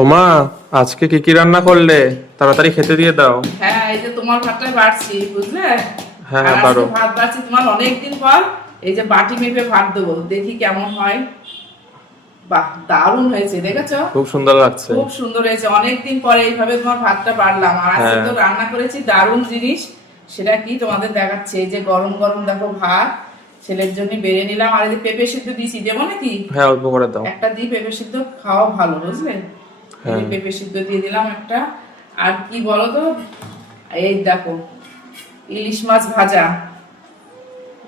ওমা, আজকে কি কি রান্না করলে? তাড়াতাড়ি খেতে দিয়ে দাও। হ্যাঁ, এই যে তোমার ভাতটা বাড়ছি, বুঝলে? হ্যাঁ আর হ্যাঁ, আজকে পারো। ভাত বাড়ছি তোমার অনেকদিন পর। এই যে বাটি মেপে ভাত দেবো, দেখি কেমন হয়। বাহ, দারুণ হয়েছে, দেখেছো? খুব সুন্দর লাগছে। খুব সুন্দর হয়েছে, অনেকদিন পরে এইভাবে তোমার ভাতটা বাড়লাম। আর আজকে হ্যাঁ। তো রান্না করেছি দারুণ জিনিস। সেটা কি তোমাদের দেখাচ্ছে, এই যে গরম গরম দেখো ভাত ছেলের জন্য বেড়ে নিলাম। আর এই যে পেঁপে সিদ্ধ দিয়েছি, দেবো নাকি? হ্যাঁ, অল্প করে দাও। একটা দিই, পেঁপে সিদ্ধ খাওয়া ভালো, বুঝলে? এই যে হ্যাঁ। পেঁপে সিদ্ধ দিয়ে দিলাম একটা। আর কি বলো তো, এই দেখো ইলিশ মাছ ভাজা।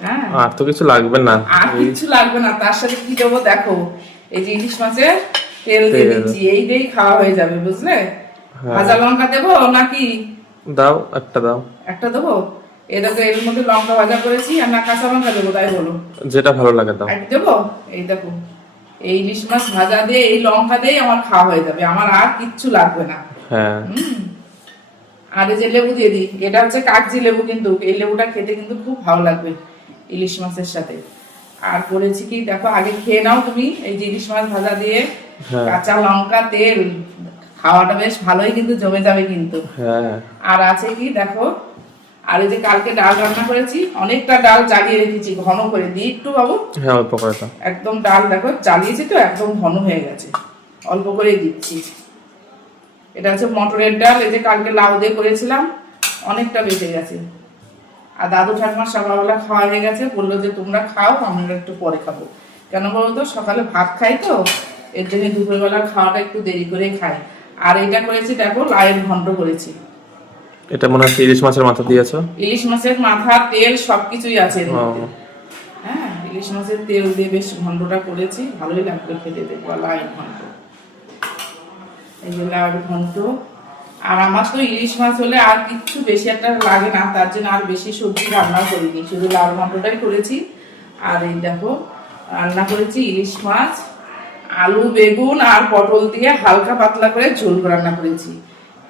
হ্যাঁ, আর তো কিছু লাগবে না। আর এই কিছু লাগবে না, তার সাথে কি দেবো দেখো, এই যে ইলিশ মাছের তেল দিয়ে তেল। দিচ্ছি, এই দিয়েই খাওয়া হয়ে যাবে, বুঝলে? হ্যাঁ। ভাজা লঙ্কা দেবো নাকি? দাও, একটা দাও। একটা দেবো। এই দেখো এর মধ্যে লঙ্কা ভাজা করেছি, আর না কাঁচা লঙ্কা দেবো, তাই বলো? যেটা ভালো লাগে দাও। এক দেবো। এই দেখো, এই ইলিশ মাছ ভাজা দিয়ে এই লঙ্কা দিয়ে আমার খাওয়া হয়ে যাবে, আমার আর কিচ্ছু লাগবে না। হ্যাঁ। আর এই যে লেবু দিয়ে দিই, এটা হচ্ছে কাগজি লেবু, কিন্তু এই লেবুটা খেতে কিন্তু খুব ভালো লাগবে ইলিশ মাছের সাথে। আর করেছি কি দেখো, আগে খেয়ে নাও তুমি, এই যে ইলিশ মাছ ভাজা দিয়ে হ্যাঁ। কাঁচা লঙ্কা তেল, খাওয়াটা বেশ ভালোই কিন্তু জমে যাবে কিন্তু। হ্যাঁ। আর আছে কি দেখো, আর এই যে কালকে ডাল রান্না করেছি, অনেকটা ডাল জ্বালিয়ে রেখেছি, ঘন করে দিই একটু বাবু। হ্যাঁ, অল্প করে দাও। একদম ডাল দেখো জ্বালিয়েছি তো একদম ঘন হয়ে গেছে, অল্প করে দিচ্ছি। এটা হচ্ছে মটরের ডাল, এই যে কালকে লাউ দিয়ে করেছিলাম, অনেকটা বেঁচে গেছে। আর দাদু ঠাকুমার সকালবেলা খাওয়া হয়ে গেছে, বললো যে তোমরা খাও, আমরা একটু পরে খাবো। কেন বলো তো, সকালে ভাত খাই তো, এর জন্য দুপুরবেলার খাওয়াটা একটু দেরি করে খাই। আর এটা করেছি দেখো, লাউয়ের ঘন্ট করেছি। এটা মনে হচ্ছে ইলিশ মাছের মাথা দিয়েছো। ইলিশ মাছের মাথা, তেল সবকিছুই আছে এর মধ্যে। ও। হ্যাঁ, ইলিশ মাছের তেল দিয়ে বেশ ঘন্টটা করেছি, ভালোই লাগবে খেতে, দেখবো লাউয়ের ঘন্ট। এই যে লাউয়ের ঘন্ট। আর আমার তো ইলিশ মাছ হলে আর কিচ্ছু বেশি একটা লাগে না, তার জন্য আর বেশি সবজি রান্না করিনি, শুধু লাউ ঘন্টটাই করেছি। আর এই দেখো রান্না করেছি ইলিশ মাছ, আলু বেগুন আর পটল দিয়ে হালকা পাতলা করে ঝোল রান্না করেছি।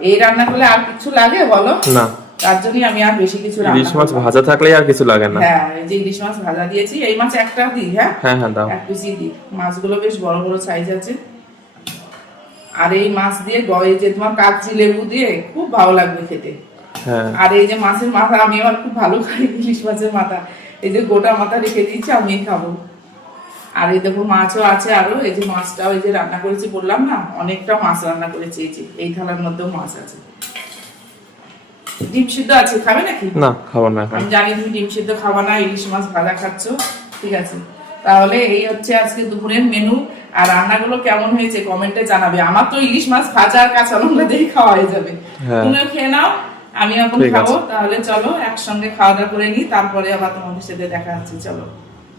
এই রান্না করলে আর কিছু লাগে বলো? না। তার জন্যই আমি আর বেশি কিছু ইলিশ রান্না মাছ করলাম। ভাজা থাকলেই আর কিছু লাগে না। হ্যাঁ, এই যে ইলিশ মাছ ভাজা দিয়েছি, এই মাছ একটা দিই। হ্যাঁ হ্যাঁ হ্যাঁ, দাও। এক পিসই দিই, মাছগুলো বেশ বড় বড় সাইজ আছে। আর এই মাছ দিয়ে এই যে তোমার কাগজি লেবু দিয়ে খুব ভালো লাগবে খেতে। হ্যাঁ। আর এই যে মাছের মাথা, আমি আবার খুব ভালো খাই ইলিশ মাছের মাথা, এই যে গোটা মাথা রেখে দিয়েছি, আমি খাবো। আর এই দেখো মাছও আছে আরো, এই যে মাছটাও এই যে রান্না করেছি, বললাম না অনেকটা মাছ রান্না করেছি। এই যে এই থালার মধ্যেও মাছ আছে। ডিম সিদ্ধ আছে, খাবে নাকি? না, খাবো না এখন। আমি জানি তুমি ডিম সিদ্ধ খাবা না, ইলিশ মাছ ভাজা খাচ্ছ, ঠিক আছে। তাহলে এই হচ্ছে আজকে দুপুরের মেনু। আর রান্নাগুলো কেমন হয়েছে কমেন্টে জানাবে। আমার তো ইলিশ মাছ ভাজা আর কাঁচা লঙ্কা দিয়ে খাওয়া হয়ে যাবে। হ্যাঁ। তুমিও খেয়ে নাও, আমি এখন ঠিক খাবো। আছে। তাহলে চলো একসঙ্গে খাওয়া দাওয়া করে নিই, তারপরে আবার তোমাদের সাথে দেখা হচ্ছে, চলো।